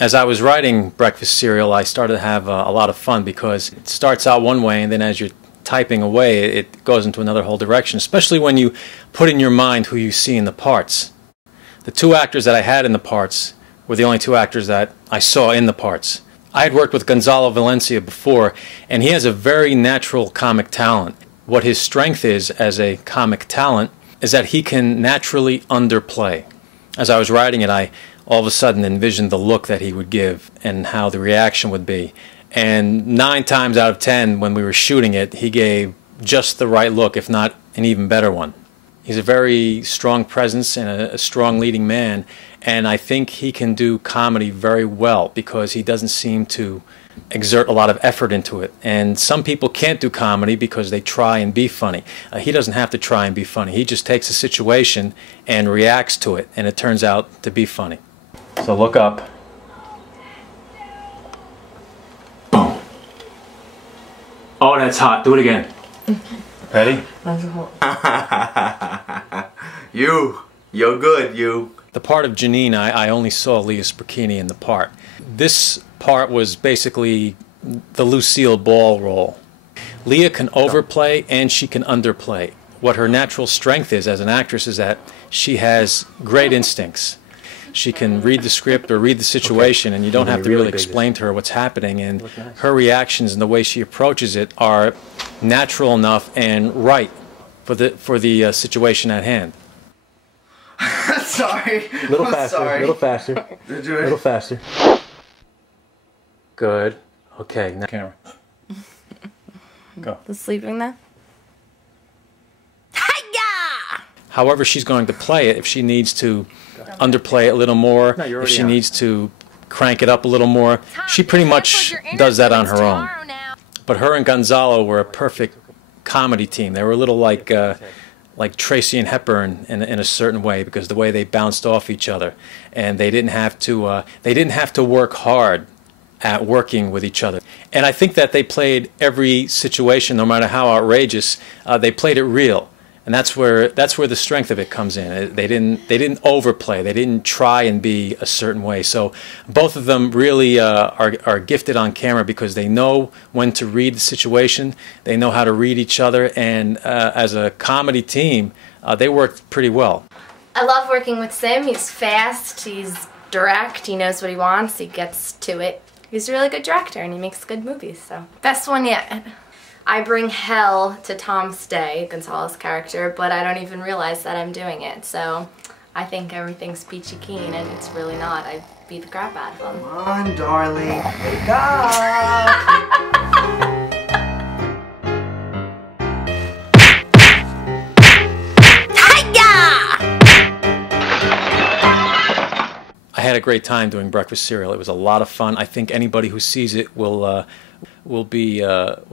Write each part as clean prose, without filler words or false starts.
As I was writing Breakfast Cereal, I started to have a lot of fun because it starts out one way and then as you're typing away, it goes into another whole direction, especially when you put in your mind who you see in the parts. The two actors that I had in the parts were the only two actors that I saw in the parts. I had worked with Gonzalo Valencia before, and he has a very natural comic talent. What his strength is as a comic talent is that he can naturally underplay. As I was writing it, I all of a sudden envisioned the look that he would give and how the reaction would be. And 9 times out of 10, when we were shooting it, he gave just the right look, if not an even better one. He's a very strong presence and a strong leading man, and I think he can do comedy very well because he doesn't seem to exert a lot of effort into it. And some people can't do comedy because they try and be funny. He doesn't have to try and be funny. He just takes a situation and reacts to it, and it turns out to be funny. So look up. Boom. Oh, that's hot. Do it again. Ready? You're good, you. The part of Janine, I only saw Leah Sprechini in the part. This part was basically the Lucille Ball role. Leah can overplay and she can underplay. What her natural strength is as an actress is that she has great instincts. She can read the script or read the situation, and you don't have to really explain to her what's happening, and her reactions and the way she approaches it are natural enough and right for the situation at hand. Sorry. Little faster, sorry. little faster, little faster. Good. Okay, now camera. Go. The sleeping now? However she's going to play it, if she needs to underplay it a little more, if she needs to crank it up a little more, she pretty much does that on her own. But her and Gonzalo were a perfect comedy team. They were a little like Tracy and Hepburn in a certain way, because the way they bounced off each other, and they didn't have to work hard at working with each other. And I think that they played every situation, no matter how outrageous, they played it real. And that's where the strength of it comes in. They didn't overplay. They didn't try and be a certain way. So both of them really are gifted on camera because they know when to read the situation. They know how to read each other, and as a comedy team, they worked pretty well. I love working with Sim. He's fast. He's direct. He knows what he wants. He gets to it. He's a really good director, and he makes good movies. So best one yet. I bring hell to Tom's day, Gonzalo's character, but I don't even realize that I'm doing it. So I think everything's peachy keen, and it's really not. I beat the crap out of him. Come on, darling. Wake up. I had a great time doing Breakfast Cereal. It was a lot of fun. I think anybody who sees it will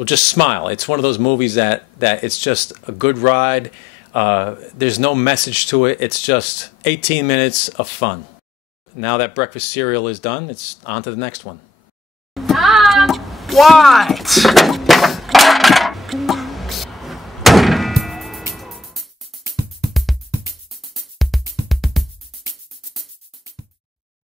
just smile. It's one of those movies that it's just a good ride. There's no message to it. It's just 18 minutes of fun. Now that Breakfast Cereal is done, it's on to the next one. Tom! What?